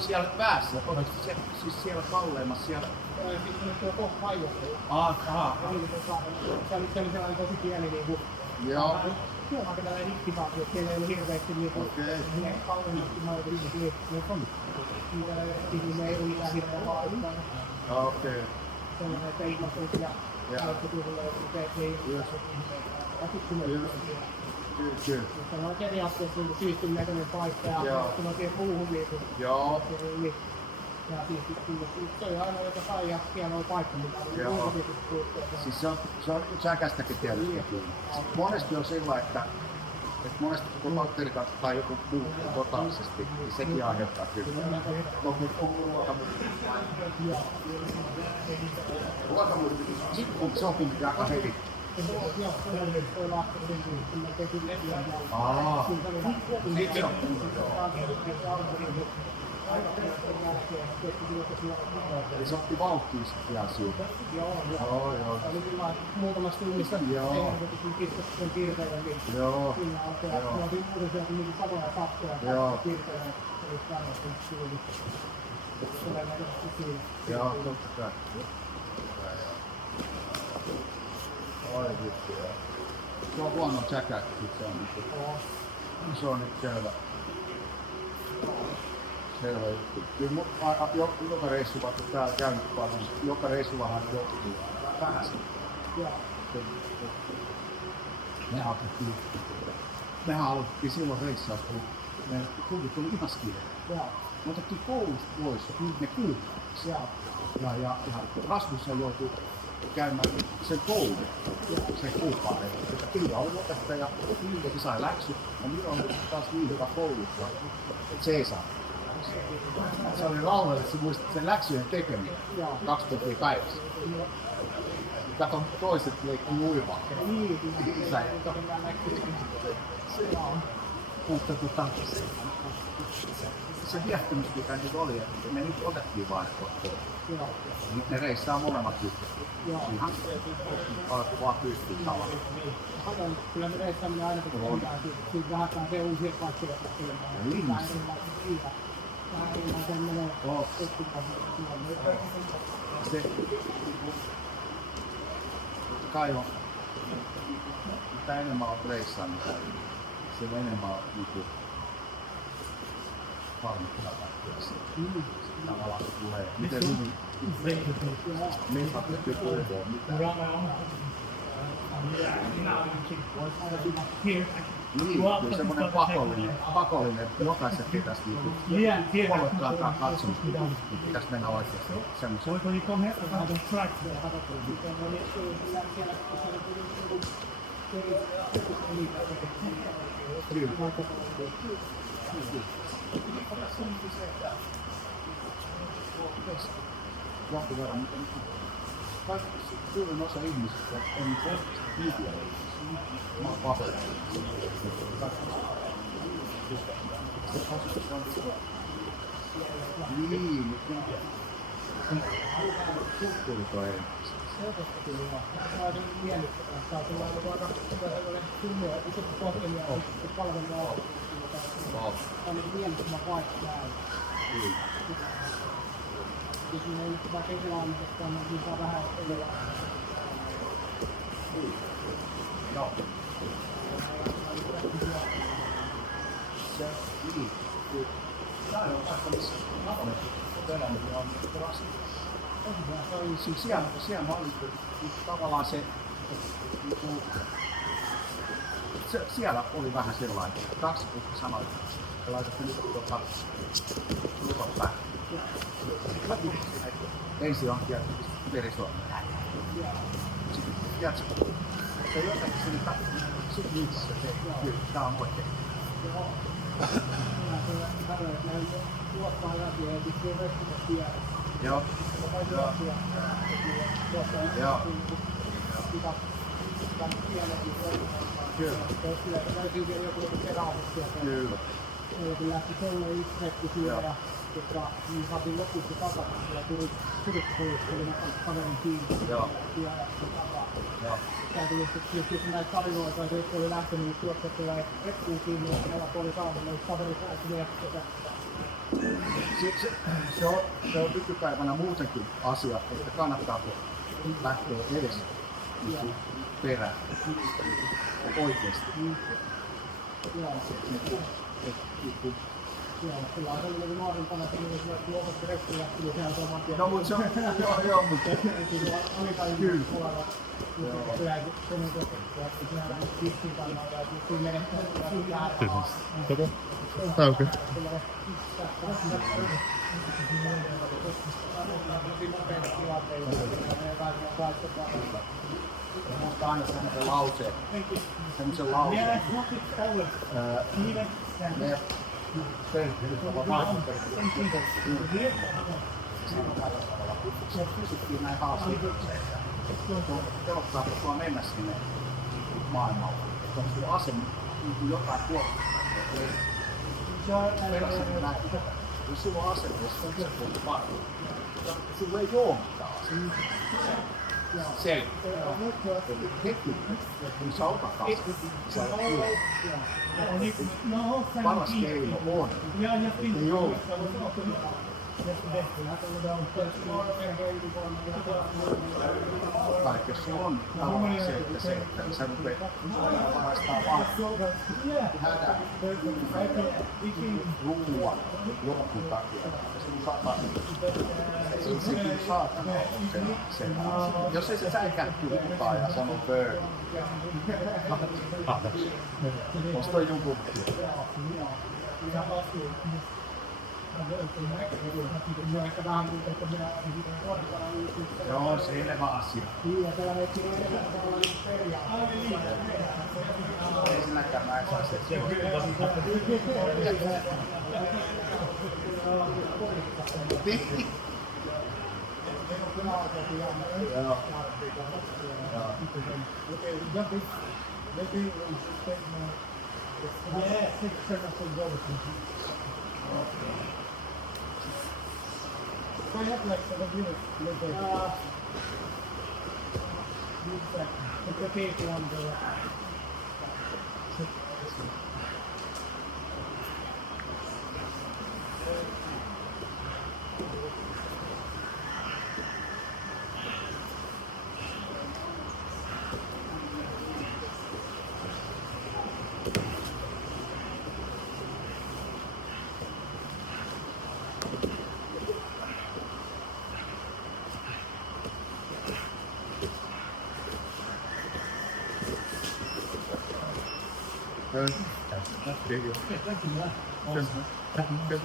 Siellä päässä, oliko se siis siellä kalleimmassa siellä? Sitten tuo kohta hajoaa. Aha. Se oli sellainen tosi pieni niinku. Joo. Se on aika tällainen hippisaatio, että siellä ei ole hirveästi niinku kalleimmaksi majoituksia. Niitä ihmisiä ei ole mitään hirveän laajuutta. Okei. Se on näitä ilmaisuus ja kaikketuudulla, että ei ole ihmisiä. Kyllä. Se on periaatteessa siistin näköinen paikka ja kun oikein puuhun liitu. Joo. Ja tietysti se on aina joka sai ja hienoa paikka, mitä on ulkoisesti puutteessa. Siis se on säkästäkin tietysti. Monesti on sillä, että monesti kun bakteerikat tai joku muu totaalisesti, niin sekin aiheuttaa kyllä. Se on kumminkin aika heti. Eli se otti vauhtia sitten vielä siitä. Joo. Muutamassa tunnissa pistäisiin piirteitä, niin siinä alkaa. Se on muuten sieltä niin samoja faktoja piirteitä, ei varmasti sivuun. Todennäköisesti siinä. Joo, totta kai. Oi vittu, joo. Se on huono säkäkki, se on nyt selvä. Selvä juttu. Kyllä joka reissu, vaikka täällä käynyt paljon, joka reissullahan johtuu vähäsen. Mehän aloitettiin silloin reissaus, kun meidän kulut oli ihan kiinni. Me otettiin koulusta pois ne kuukaudeksi. Ja Rasmus joutui käymään sen koulun, sen kuukauden. Kyllä oli opettaja, ja sai läksyt, ja minä olin taas niin hyvä koulussa, että se ei saa. Se oli Lauralle, että se muisti sen läksyjen tekeminen 2 tuntia päivässä. Kato, toiset leikkii uimaa. Mutta se viehtymys, mikä nyt oli, että me nyt otettiin vain kotiin. Nyt ne reissaa molemmat yhteen. Ihan vaan pystyy tavallaan. Kyllä me reissaaminen aina kun tehdään, siitä vähätään se uusia paikkoja. Se kai on, mitä enemmän on reissaa, niin se enemmän on niinku harmittaa kaikkea. Tavallaan se tulee. Miten hyvin? Miltä pystyy puhumaan mitään? Niin, kyllä semmoinen pakollinen, jokaisen pitäisi puoluekaan katsomista, pitäisi mennä oikeasti semmoisen. Jonkun verran, mutta suurin osa ihmisistä on oikeasti niin, kulttuuritoa selvästi kyllä. Mä oon miellyttävää. Tää on ollut aika sellainen kunnia, iso pohjelmia on palvelua. Tää on niin miellyttävä paikka täällä. Jos me ei vaikka Etelä-Amerikasta on, niin saa vähän edelleen. Joo. Se niin. Tää on saattamassa Etelä-Amerikka on rasi. Siis siellä oli tavallaan se, siellä oli vähän sellainen, että kaksi puhuttiin sanoa, että laitettiin lukot päälle. Ensin on kiertänyt verisuoneen. Sitten tiedätkö, se jotenkin sinne sitten missä se kyllä, tää on oikein. Joo. Joo. Kyllä. Kyllä. Kyllä se on yksi hetki siellä ja niin saatiin lopuksi takaisin ja turistikoulussa kaverin kiinni. Joo. Tää tuli sitten, jos näitä tarinoita, jotka oli lähtenyt, niin tuotteet tulee rekkuun kiinni, ja meillä oli saanut, niin kaverit lähti Se on nykypäivänä muutenkin asia, että kannattaako lähteä edes perään oikeasti. Joo, kyllä on sellainen nuorimpana, että jos opetti rekkillä, niin sehän on saman tien. No mutta se on, joo, mutta kyllä. Alitajuuden puolella. Kyllä, se on että sehän on pistin kannalta, että siinä menee jäädä. Okei. musta aina semmoisen lauseen. Me pysyttiin näin haasteeseen. Pelottaa koko mennä sinne maailmalle. On sulla ase jotain puolustusta. Jos sulla on ase, jos sä voit varmaan. Sulla ei oo mitään asetta. Se heti, kun sä otat asetta, sä oot kyllä. Paras keino on, ei ole. Tai jos sulla on tavallaan se, että sä rupeat valaistaan vaan hädää luua jonkun takia. Se kyllä saatana sen. Jos ei se säikähty lupaa ja sano bird. Onks toi jonkun? Joo, selvä asia. Ei sinäkään mä en saa se. I have like 7 minutes later. It's okay if you want to go. Thank you.